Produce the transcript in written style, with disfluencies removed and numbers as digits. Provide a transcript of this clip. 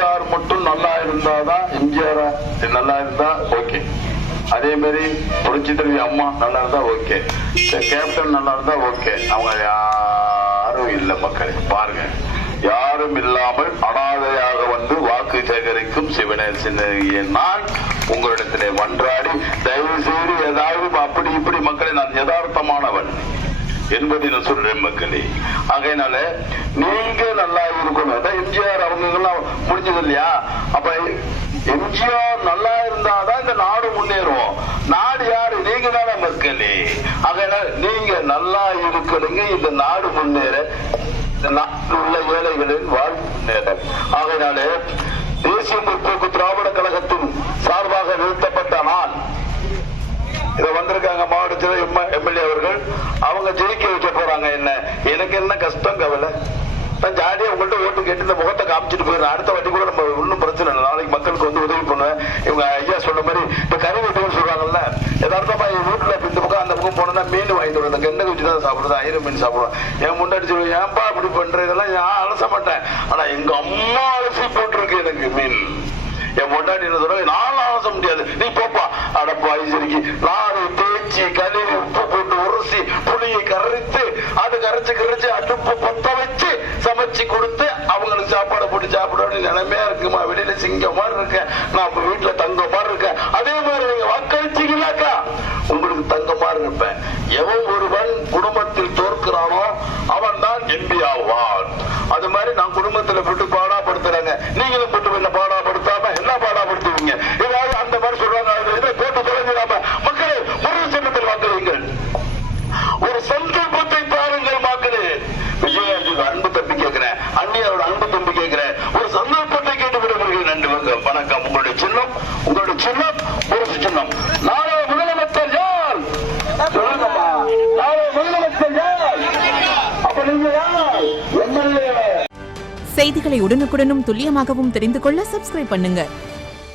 எம்ஜிஆர் மட்டும் நல்லா இருந்தாதான், எம்ஜிஆர் நல்லா இருந்தா ஓகே. அதே மாதிரி புரட்சி தலைவி அம்மா நல்லா இருந்தா ஓகே, கேப்டன் நல்லா இருந்தா ஓகே. அவங்க யாரும் இல்லை மக்களே. பாருங்க, யாரும் இல்லாமல் அனாதையாக வந்து வாக்கு சேகரிக்கும் சிவனேசனையே நான் உங்களிடத்திலே மன்றாடி தயவு செய்து ஏதாவது அப்படி இப்படி மக்களை நான் யதார்த்தமானவன் என்பதை நான் சொல்றேன் மக்களே. ஆகையினால நீங்க நல்லா இருக்கணும். எம்ஜிஆர் அவங்க முடிஞ்சது இல்லையா? அப்ப எம்ஜிஆர் நல்லா இருந்தாதான் இந்த நாடு முன்னேறும். நாடு யாரு? நீங்க தானே மக்களே. ஆகையினால நீங்க நல்லா இருக்கணுங்க, இந்த நாடு முன்னேற, இந்த நாட்டில் உள்ள ஏழைகளின் வாழ்வு முன்னேற. ஆகையினாலே தேசிய முற்போக்கு திராவிட கழகத்தின் சார்பாக நிறுத்தப்பட்ட நான் இதை வந்திருக்காங்க மாவட்டத்தில் எம்எல்ஏ அவர்கள். அவங்க ஜெயிக்க வைக்க போறாங்க. என்ன எனக்கு என்ன கஷ்டம் கவலை? நான் ஜாலியா உங்கள்கிட்ட ஓட்டு கேட்டு இந்த முகத்தை காமிச்சிட்டு போயிடுறேன். அடுத்த வாட்டி கூட நம்ம ஒன்றும் பிரச்சனை இல்லை. நாளைக்கு மக்களுக்கு வந்து உதவி பண்ணுவேன். இவங்க ஐயா சொன்ன மாதிரி இப்ப கறி வெட்டுன்னு சொல்றாங்கல்ல, யதார்த்தமா என் வீட்டுல இந்த பக்கம் அந்த பக்கம் போனோம்னா மீன் வாங்கிட்டு வருவேன். கெண்டை வச்சு தான் சாப்பிடுறது, ஐர மீன் சாப்பிடுவேன். என் முன்னாடி சொல்லுவேன், ஏன்பா அப்படி பண்ற? இதெல்லாம் நான் அலச மாட்டேன். ஆனா எங்க அம்மா அலசி போட்டிருக்கு எனக்கு மீன். என் முன்னாடி என்ன சொல்றாங்க, நான் அலச முடியாது, நீ போப்பா. அடப்பா சரிக்கு நாரை தேய்ச்சி கழுவி உப்பு போட்டு உரசி புளியை கரைத்து அது கரைச்சு அடுப்பு பத்த வச்சு சமைச்சு கொடுத்து அவங்களுக்கு சாப்பாடு போட்டு சாப்பிடணும் நிலைமையா இருக்குமா? வெளியில சிங்க மாதிரி இருக்கேன், நான் வீட்டுல தங்க மாதிரி இருக்கேன். அதே மாதிரி நீங்க வாக்களிச்சீங்கன்னாக்கா உங்களுக்கு தங்க மாதிரி இருப்பேன். எவன் ஒருவன் குடும்பத்தில் தோற்கிறானோ அவன் தான் எம்பி ஆவான். அது மாதிரி நான் குடும்பத்துல போட்டு பாடாப்படுத்துறாங்க, நீங்களும் போட்டு என்ன பாடாப்படுத்தாம என்ன பாடாப்படுத்துவீங்க? ஏதாவது அந்த மாதிரி சொல்றாங்க. போட்டு தொலைஞ்சிடாம மக்களே ஒரு சின்னத்தில் வாக்களியுங்கள். ஒரு சந்தர்ப்பத்தை பாருங்கள் மக்களே. விஜயகாந்த் அன்பு தம்பி கேட்கிறேன், அண்ணியாரோட அன்பு தம்பி கேட்கிறேன், ஒரு சந்தர்ப்பத்தை கேட்டு விடுகிறேன். நன்றி வணக்கம். உங்களுடைய சின்னம் ஒரு சின்னம். நாளை முதலமைச்சர் யார் சொல்லுங்கம்மா? நாளை முதலமைச்சர் யார்? அப்ப நீங்க யார்? எம்எல்ஏ. செய்திகளை உடனுக்குடனும் துல்லியமாகவும் தெரிந்து கொள்ள சப்ஸ்கிரைப் பண்ணுங்க.